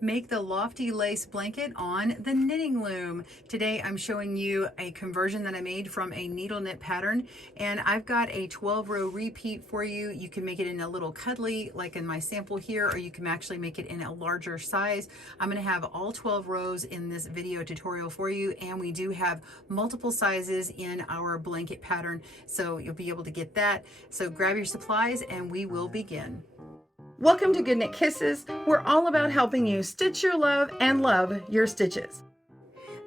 Make the lofty lace blanket on the knitting loom. Today I'm showing you a conversion that I made from a needle knit pattern, and I've got a 12-row repeat for you. You can make it in a little cuddly like in my sample here, or you can actually make it in a larger size. I'm going to have all 12 rows in this video tutorial for you, and we do have multiple sizes in our blanket pattern, so you'll be able to get that. So grab your supplies and we will begin. Welcome to GoodKnit Kisses. We're all about helping you stitch your love and love your stitches.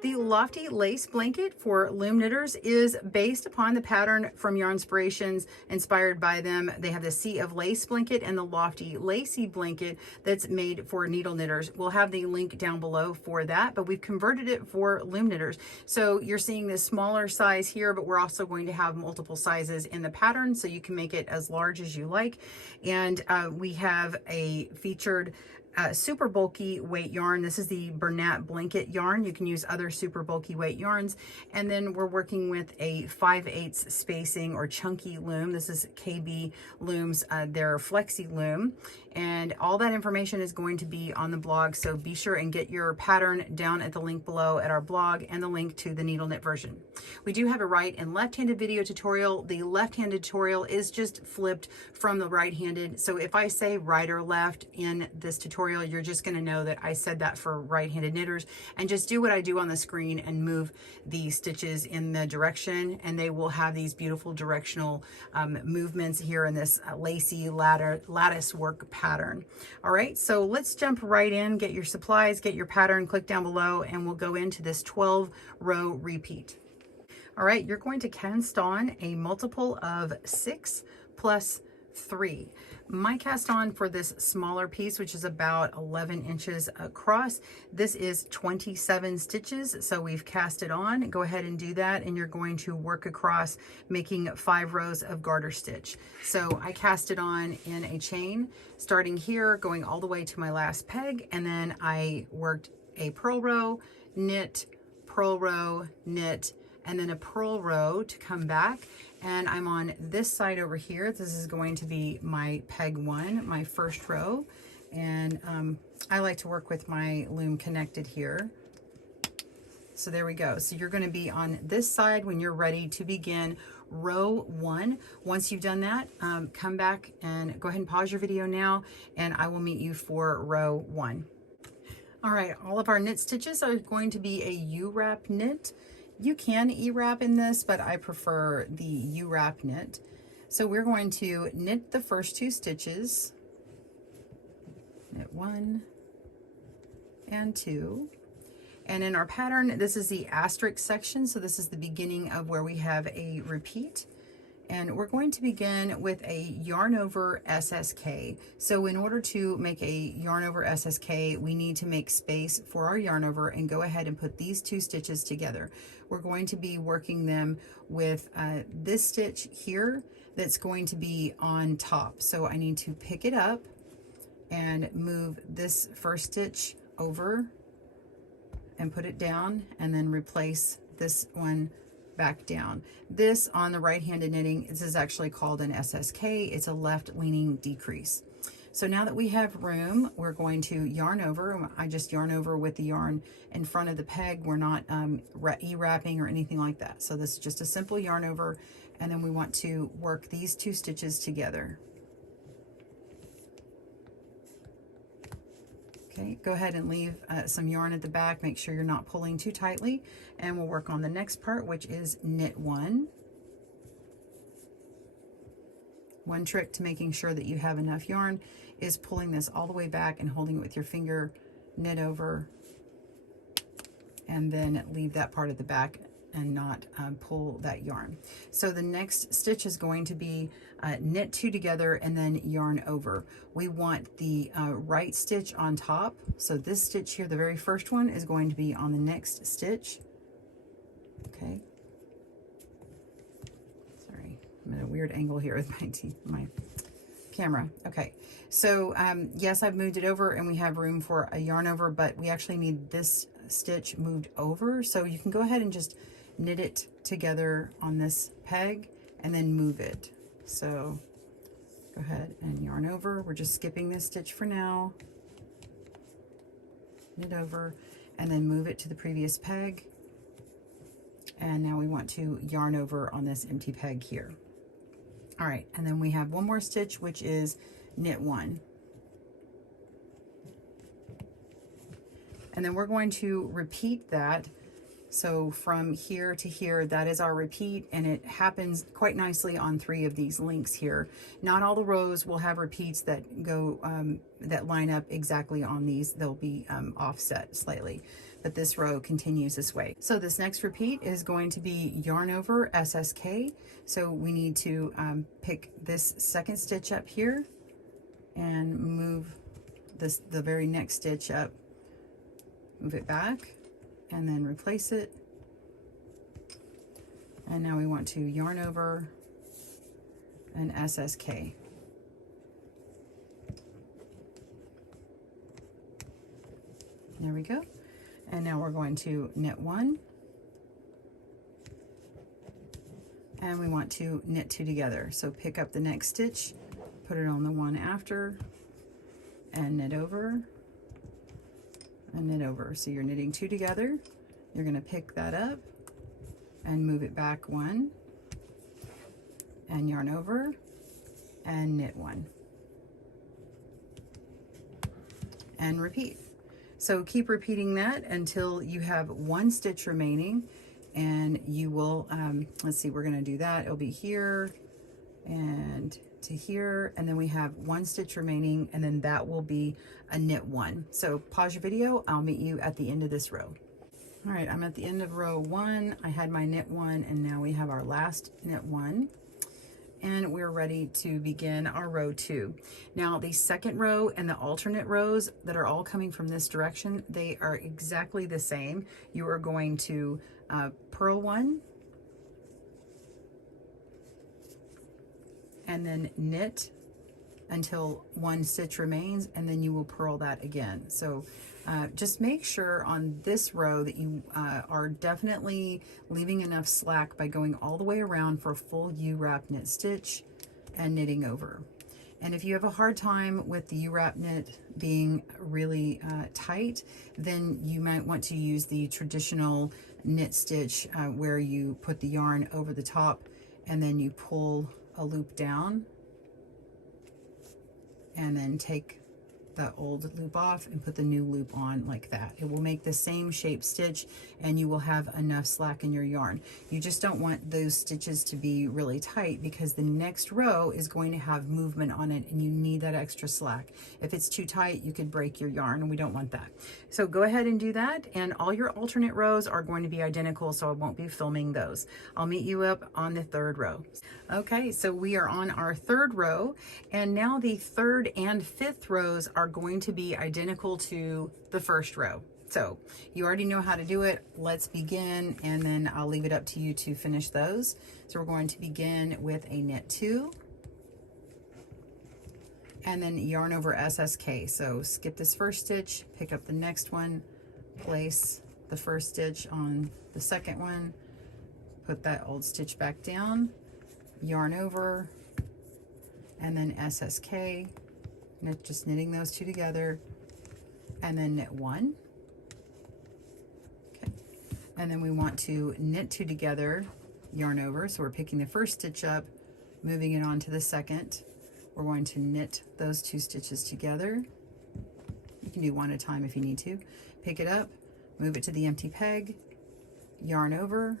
The lofty lace blanket for loom knitters is based upon the pattern from Yarnspirations, inspired by them. They have the Sea of Lace blanket and the lofty lacy blanket that's made for needle knitters. We'll have the link down below for that, but we've converted it for loom knitters. So you're seeing this smaller size here, but we're also going to have multiple sizes in the pattern, so you can make it as large as you like. And we have a featured super bulky weight yarn. This is the Bernat blanket yarn. You can use other super bulky weight yarns. And then we're working with a 5/8 spacing or chunky loom. This is KB Looms, their Flexi Loom. And all that information is going to be on the blog, so be sure and get your pattern down at the link below at our blog and the link to the needle knit version. We do have a right and left-handed video tutorial. The left-handed tutorial is just flipped from the right-handed. So if I say right or left in this tutorial, you're just going to know that I said that for right-handed knitters, and just do what I do on the screen and move the stitches in the direction, and they will have these beautiful directional movements here in this lacy lattice work pattern. All right, so let's jump right in. Get your supplies, get your pattern, click down below, and we'll go into this 12-row repeat. All right, you're going to cast on a multiple of 6 plus 3. My cast on for this smaller piece, which is about 11 inches across, this is 27 stitches. So we've cast it on. Go ahead and do that, and you're going to work across, making 5 rows of garter stitch. So I cast it on in a chain, starting here, going all the way to my last peg, and then I worked a purl row, knit, purl row, knit, and then a purl row to come back. And I'm on this side over here. This is going to be my peg 1, my first row. And I like to work with my loom connected here. So there we go. So you're going to be on this side when you're ready to begin row 1. Once you've done that, come back and go ahead and pause your video now, and I will meet you for row 1. All right, all of our knit stitches are going to be a U-wrap knit. You can E-wrap in this, but I prefer the U-wrap knit. So we're going to knit the first 2 stitches, knit 1 and 2. And in our pattern, this is the asterisk section. So this is the beginning of where we have a repeat. And we're going to begin with a yarn over SSK. So in order to make a yarn over SSK, we need to make space for our yarn over and go ahead and put these 2 stitches together. We're going to be working them with this stitch here that's going to be on top. So I need to pick it up and move this first stitch over and put it down, and then replace this one back down. This on the right-handed knitting, this is actually called an SSK. It's a left-leaning decrease. So now that we have room, we're going to yarn over. I just yarn over with the yarn in front of the peg. We're not E-wrapping or anything like that. So this is just a simple yarn over, and then we want to work these 2 stitches together. Okay, go ahead and leave some yarn at the back. Make sure you're not pulling too tightly, and we'll work on the next part, which is knit 1. One trick to making sure that you have enough yarn is pulling this all the way back and holding it with your finger, knit over, and then leave that part at the back and not pull that yarn. So the next stitch is going to be knit 2 together and then yarn over. We want the right stitch on top. So this stitch here, the very first one, is going to be on the next stitch. Okay. Sorry, I'm at a weird angle here with my camera. Okay, so yes, I've moved it over and we have room for a yarn over, but we actually need this stitch moved over. So you can go ahead and just knit it together on this peg and then move it. So go ahead and yarn over. We're just skipping this stitch for now. knit over, and then move it to the previous peg. And now we want to yarn over on this empty peg here. All right, and then we have one more stitch, which is knit one. And then we're going to repeat that. So from here to here, that is our repeat, and it happens quite nicely on 3 of these links here. Not all the rows will have repeats that go that line up exactly on these. They'll be offset slightly, but this row continues this way. So this next repeat is going to be yarn over SSK. So we need to pick this second stitch up here and move the very next stitch up, move it back, and then replace it. And now we want to yarn over an SSK. There we go. And now we're going to knit one. And we want to knit 2 together. So pick up the next stitch, put it on the one after, and knit over, and knit over. So you're knitting 2 together. You're going to pick that up and move it back 1, and yarn over and knit 1, and repeat. So keep repeating that until you have 1 stitch remaining, and you will let's see, we're going to do that. It'll be here and to here, and then we have 1 stitch remaining, and then that will be a knit 1. So pause your video. I'll meet you at the end of this row. All right, I'm at the end of row 1. I had my knit 1, and now we have our last knit 1, and we're ready to begin our row 2. Now the second row and the alternate rows that are all coming from this direction, they are exactly the same. You are going to purl 1, and then knit until 1 stitch remains, and then you will purl that again. So just make sure on this row that you are definitely leaving enough slack by going all the way around for a full U-wrap knit stitch and knitting over. And if you have a hard time with the U-wrap knit being really tight, then you might want to use the traditional knit stitch where you put the yarn over the top and then you pull a loop down and then take the old loop off and put the new loop on like that. It will make the same shape stitch, and you will have enough slack in your yarn. You just don't want those stitches to be really tight, because the next row is going to have movement on it and you need that extra slack. If it's too tight, you could break your yarn, and we don't want that. So go ahead and do that, and all your alternate rows are going to be identical, so I won't be filming those. I'll meet you up on the 3rd row. Okay, so we are on our 3rd row, and now the 3rd and 5th rows are going to be identical to the 1st row. So you already know how to do it. Let's begin, and then I'll leave it up to you to finish those. So we're going to begin with a knit 2, and then yarn over SSK. So skip this first stitch, pick up the next one, place the first stitch on the second one, put that old stitch back down, yarn over, and then SSK, just knitting those 2 together, and then knit 1. Okay, and then we want to knit 2 together, yarn over. So we're picking the first stitch up, moving it on to the second. We're going to knit those 2 stitches together. You can do one at a time if you need to. Pick it up, move it to the empty peg, yarn over,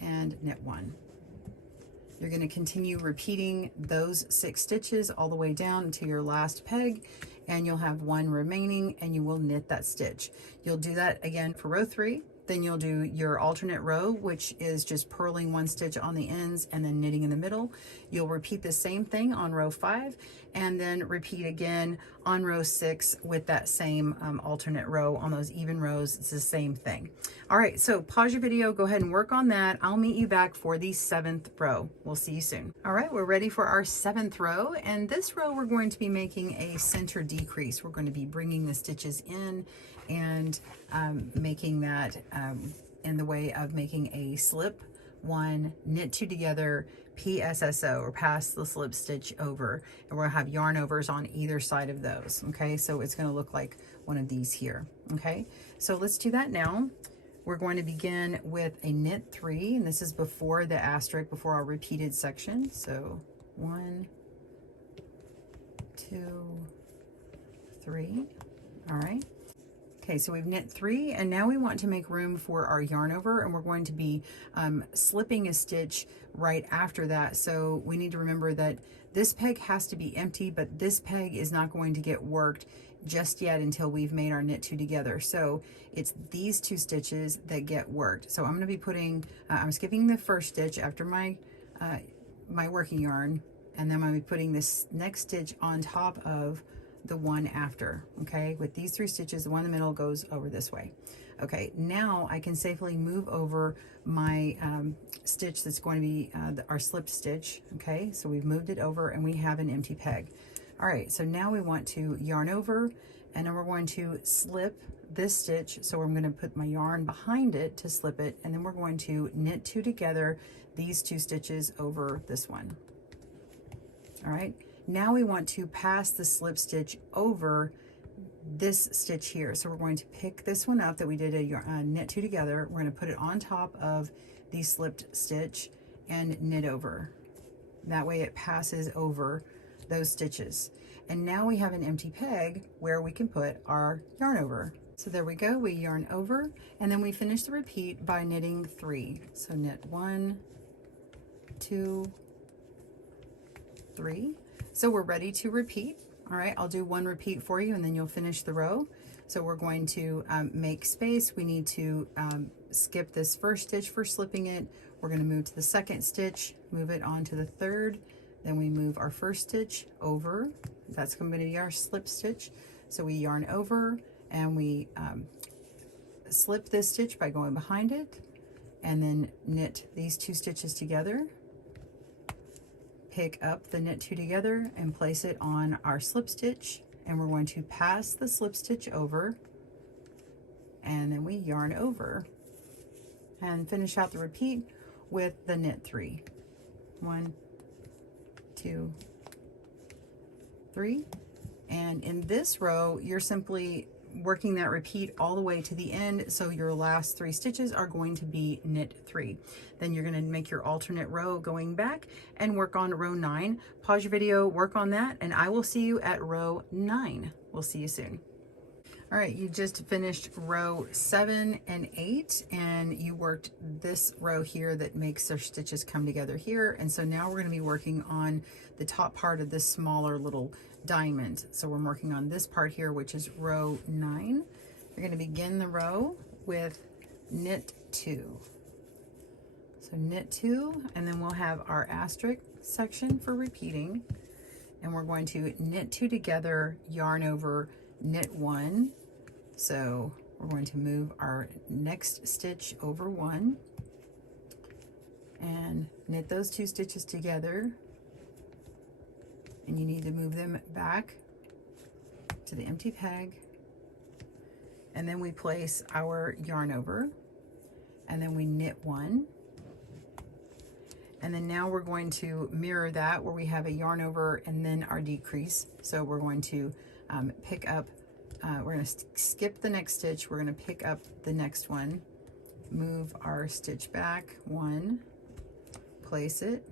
and knit 1. You're going to continue repeating those 6 stitches all the way down until your last peg, and you'll have 1 remaining, and you will knit that stitch. You'll do that again for row 3. Then you'll do your alternate row, which is just purling 1 stitch on the ends and then knitting in the middle. You'll repeat the same thing on row 5, and then repeat again on row 6 with that same alternate row on those even rows. It's the same thing. All right, so pause your video, go ahead and work on that. I'll meet you back for the 7th row. We'll see you soon. All right, we're ready for our 7th row, and this row we're going to be making a center decrease. We're going to be bringing the stitches in and making that in the way of making a slip 1, knit 2 together, PSSO, or pass the slip stitch over, and we're gonna have yarn overs on either side of those. Okay, so it's gonna look like one of these here. Okay, so let's do that now. We're going to begin with a knit 3, and this is before the asterisk, before our repeated section. So 1, 2, 3. All right. Okay, so we've knit 3, and now we want to make room for our yarn over, and we're going to be slipping a stitch right after that. So we need to remember that this peg has to be empty, but this peg is not going to get worked just yet until we've made our knit 2 together. So it's these 2 stitches that get worked. So I'm going to be putting, I'm skipping the first stitch after my my working yarn, and then I'm going to be putting this next stitch on top of the one after. Okay, with these 3 stitches, the one in the middle goes over this way. Okay, now I can safely move over my stitch that's going to be our slip stitch. Okay, so we've moved it over and we have an empty peg. All right, so now we want to yarn over, and then we're going to slip this stitch. So I'm going to put my yarn behind it to slip it, and then we're going to knit 2 together, these 2 stitches over this one. All right, now we want to pass the slip stitch over this stitch here. So we're going to pick this one up that we did a knit 2 together. We're going to put it on top of the slipped stitch and knit over. That way it passes over those stitches. And now we have an empty peg where we can put our yarn over. So there we go, we yarn over, and then we finish the repeat by knitting 3. So knit 1, 2, 3. So we're ready to repeat. All right, I'll do one repeat for you and then you'll finish the row. So we're going to make space. We need to skip this first stitch for slipping it. We're going to move to the second stitch, move it on to the third. Then we move our first stitch over. That's going to be our slip stitch. So we yarn over and we slip this stitch by going behind it, and then knit these 2 stitches together. Pick up the knit 2 together and place it on our slip stitch, and we're going to pass the slip stitch over, and then we yarn over and finish out the repeat with the knit 3. 1, 2, 3. And in this row you're simply working that repeat all the way to the end, so your last 3 stitches are going to be knit 3. Then you're going to make your alternate row going back and work on row 9. Pause your video, work on that, and I will see you at row 9. We'll see you soon. All right, you just finished row 7 and 8, and you worked this row here that makes our stitches come together here. And so now we're going to be working on the top part of this smaller little diamond. So we're working on this part here, which is row 9. You're going to begin the row with knit 2. So knit 2, and then we'll have our asterisk section for repeating, and we're going to knit 2 together, yarn over, knit 1. So we're going to move our next stitch over 1 and knit those 2 stitches together, and you need to move them back to the empty peg, and then we place our yarn over, and then we knit 1, and then now we're going to mirror that where we have a yarn over and then our decrease. So we're going to pick up, we're going to skip the next stitch, we're going to pick up the next one, move our stitch back 1, place it.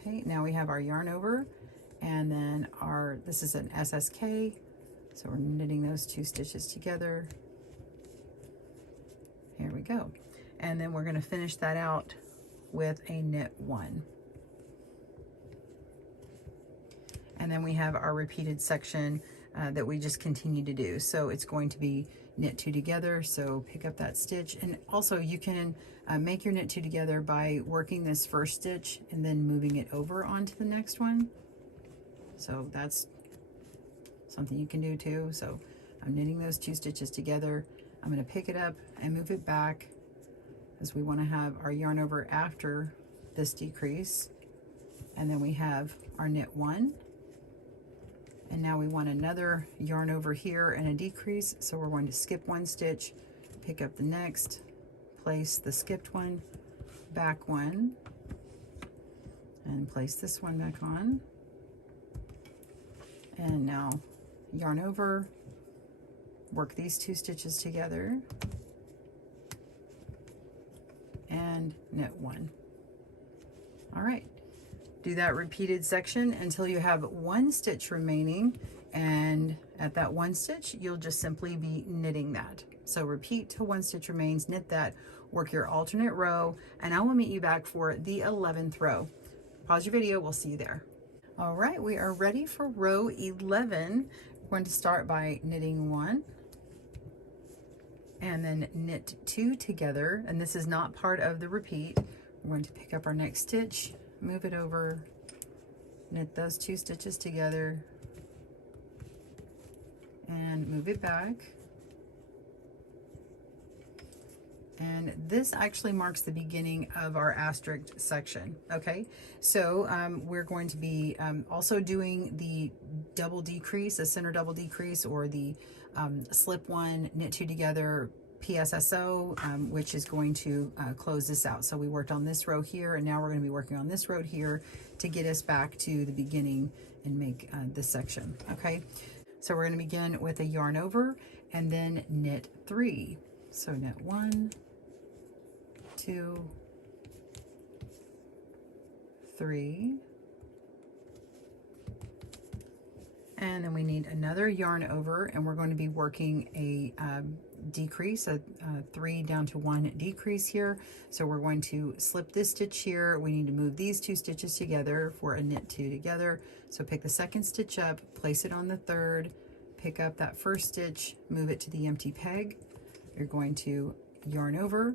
Okay, now we have our yarn over, and then this is an SSK, so we're knitting those 2 stitches together. Here we go. And then we're going to finish that out with a knit 1. And then we have our repeated section that we just continue to do. So it's going to be knit 2 together, so pick up that stitch. And also you can make your knit 2 together by working this first stitch and then moving it over onto the next one. So that's something you can do too. So I'm knitting those 2 stitches together. I'm going to pick it up and move it back, as we want to have our yarn over after this decrease. And then we have our knit 1. And now we want another yarn over here and a decrease. So we're going to skip 1 stitch, pick up the next, place the skipped one, back one, and place this one back on. And now yarn over, work these 2 stitches together, and knit 1. All right, do that repeated section until you have 1 stitch remaining, and at that 1 stitch you'll just simply be knitting that. So repeat till 1 stitch remains, knit that, work your alternate row, and I will meet you back for the 11th row. Pause your video, we'll see you there. All right, we are ready for row 11. We're going to start by knitting 1 and then knit 2 together, and this is not part of the repeat. We're going to pick up our next stitch, move it over, knit those 2 stitches together, and move it back. And this actually marks the beginning of our asterisk section. Okay, so we're going to be also doing the double decrease, the center double decrease, or the slip 1, knit 2 together, PSSO, which is going to close this out. So we worked on this row here, and now we're going to be working on this row here to get us back to the beginning and make this section. Okay, so we're going to begin with a yarn over and then knit 3. So knit 1, 2, 3, and then we need another yarn over, and we're going to be working a decrease, a 3 down to 1 decrease here. So we're going to slip this stitch here. We need to move these 2 stitches together for a knit 2 together. So pick the 2nd stitch up, place it on the 3rd, pick up that 1st stitch, move it to the empty peg. You're going to yarn over,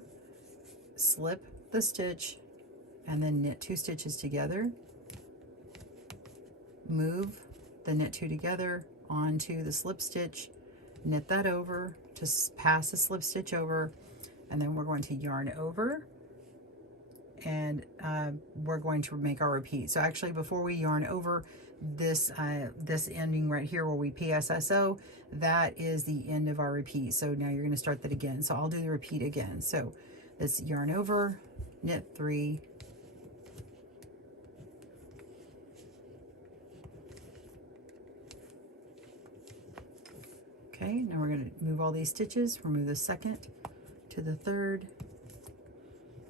slip the stitch, and then knit 2 stitches together, move the knit 2 together onto the slip stitch, knit that over to pass the slip stitch over, and then we're going to yarn over, and we're going to make our repeat. So actually, before we yarn over, this this ending right here where we PSSO, that is the end of our repeat. So now you're going to start that again. So I'll do the repeat again. So this yarn over, knit 3, okay, now we're going to move all these stitches, remove the 2nd to the 3rd,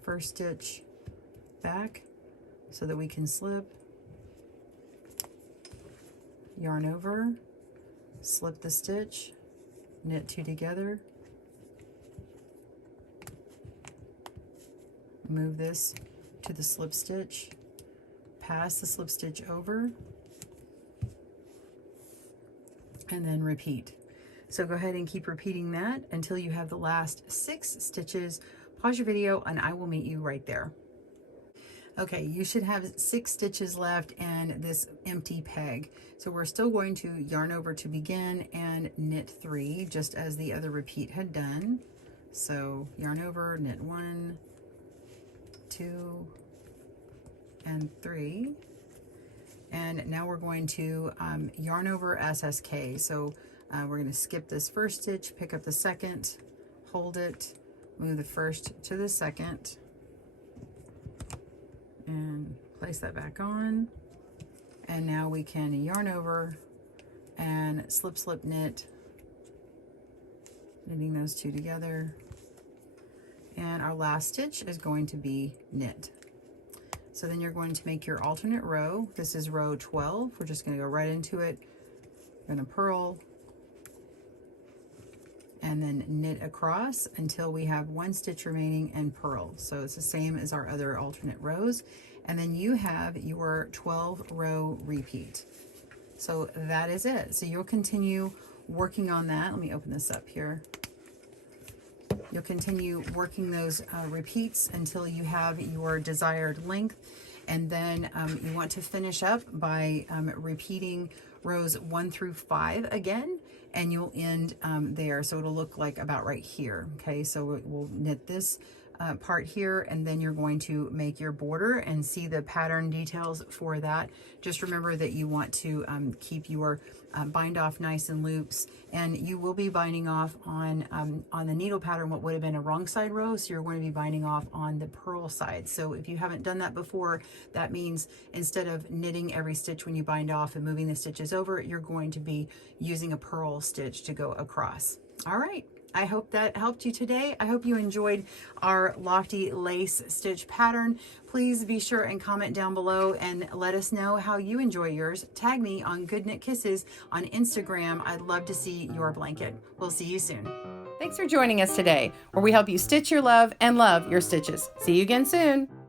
1st stitch back so that we can slip, yarn over, slip the stitch, knit 2 together, move this to the slip stitch, pass the slip stitch over, and then repeat. So go ahead and keep repeating that until you have the last 6 stitches. Pause your video and I will meet you right there. Okay, you should have 6 stitches left and this empty peg. So we're still going to yarn over to begin and knit 3, just as the other repeat had done. So yarn over, knit 1, 2, and 3. And now we're going to yarn over SSK. So we're going to skip this 1st stitch, pick up the 2nd, hold it, move the 1st to the 2nd, and place that back on. And now we can yarn over and slip, slip, knit, knitting those 2 together. And our last stitch is going to be knit. So then you're going to make your alternate row. This is row 12. We're just going to go right into it. We're going to purl and then knit across until we have 1 stitch remaining and purl. So it's the same as our other alternate rows. And then you have your 12 row repeat. So that is it. So you'll continue working on that. Let me open this up here. You'll continue working those repeats until you have your desired length. And then you want to finish up by repeating rows 1 through 5 again, and you'll end there. So it'll look like about right here. Okay, so we'll knit this part here, and then you're going to make your border and see the pattern details for that. Just remember that you want to keep your bind off nice and loops, and you will be binding off on the needle pattern what would have been a wrong side row, so you're going to be binding off on the purl side. So if you haven't done that before, that means instead of knitting every stitch when you bind off and moving the stitches over, you're going to be using a purl stitch to go across. All right, I hope that helped you today. I hope you enjoyed our lofty lace stitch pattern. Please be sure and comment down below and let us know how you enjoy yours. Tag me on GoodKnit Kisses on Instagram. I'd love to see your blanket. We'll see you soon. Thanks for joining us today, where we help you stitch your love and love your stitches. See you again soon.